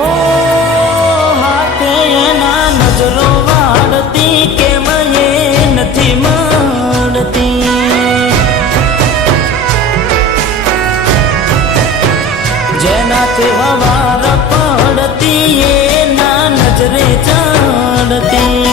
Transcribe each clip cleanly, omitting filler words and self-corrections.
હો હાથે એના નજરો વાળતી કેમ એ નથી મળતી જેનાથી હવાર પડતી એના નજરે ચડતી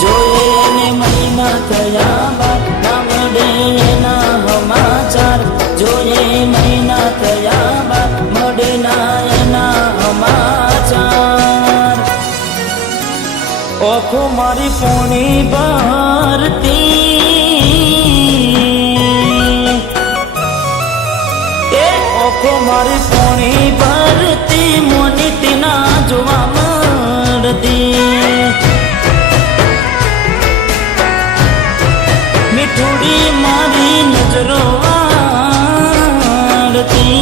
જોઈએ એને મહિના થયા બાદ ના મળે એના સમાચાર જોઈએ મહિના થયા બાદ મળે ના એના સમાચાર ઓખો મારી પોણી ભરતી ઓખો મારી પોણી ભરતી મોની તીના જોવા મળતી મીઠુડી મારી નજરો વાળતી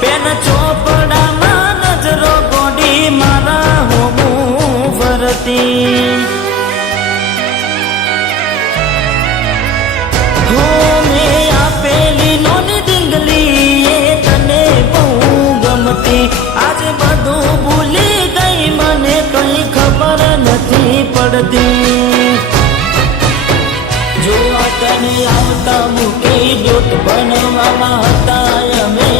પેન ચોપડામાં નજરો ગોડી મારા હોમું ફરતી હો મેં આપેલી નોની ડીંગલી એ તને બહુ ગમતી આજે બધું ભૂલી ગઈ મને કઈ ખબર નથી પડતી જોવા તને આવતા મૂકી ડોટ બનવામાં હતા અમે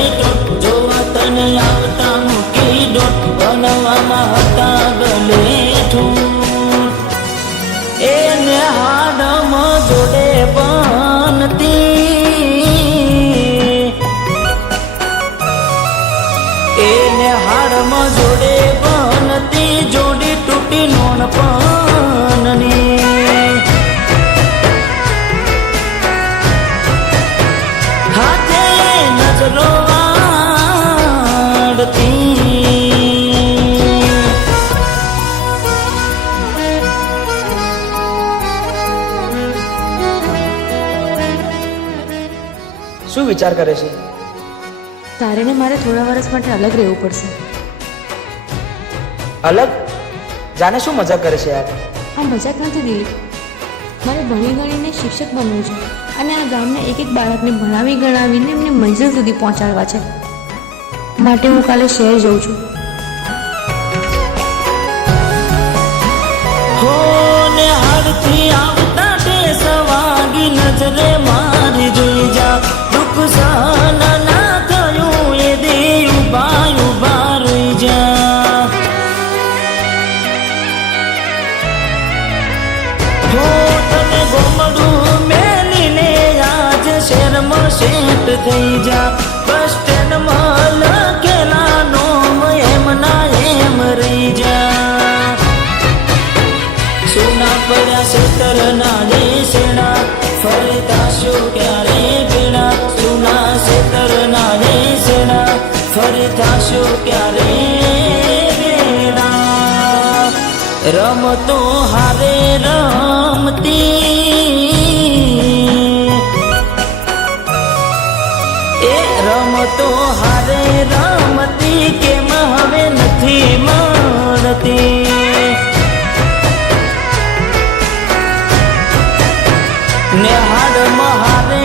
જોવા તને આવતા મૂકી ડોટ બનવામાં હતા ગલેઠું એને હાડમાં જોડે બનતી એને હાડમાં જોડે બનતી જોડી તૂટી નોન પનની શું વિચાર કરે છે? તારે ને મારે થોડા વર્ષ માટે અલગ રહેવું પડશે. અલગ? જાને શું મજાક કરે છે યાર? આ મજાક નથી દિલીપ. મારે ભણી ગણીને શિક્ષક બનવું છે અને આ ગામના એક એક બાળકને ભણાવી ગણાવીને એમને મંઝિલ સુધી પહોંચાડવા છે. માટે હું કાલે શહેર જઉં છું. હો ને હાડથી આવતા ટેસ વાગી નજરે મારી જોઈ જા દુઃખ સહન ના થયું એ દે ઉભા ઉભા રહી જા હો તને ગોમડું મેલીને આજ શહેરમાં શેઠ થઈ જા બસ સ્ટેન્ડમાં લખેલા નોમ એમ ના એમ રહી જા સોના પડ્યા સેતર ના દેશેણા ફરતા શું ક્યારે બેડા સોના સેતર ના દેશેણા ફરતા શું ક્યારે બેડા રમતો હારે રમતી એ રમતો હારે રમતી કેમ હવે નથી મળતી ને હાડ મહારે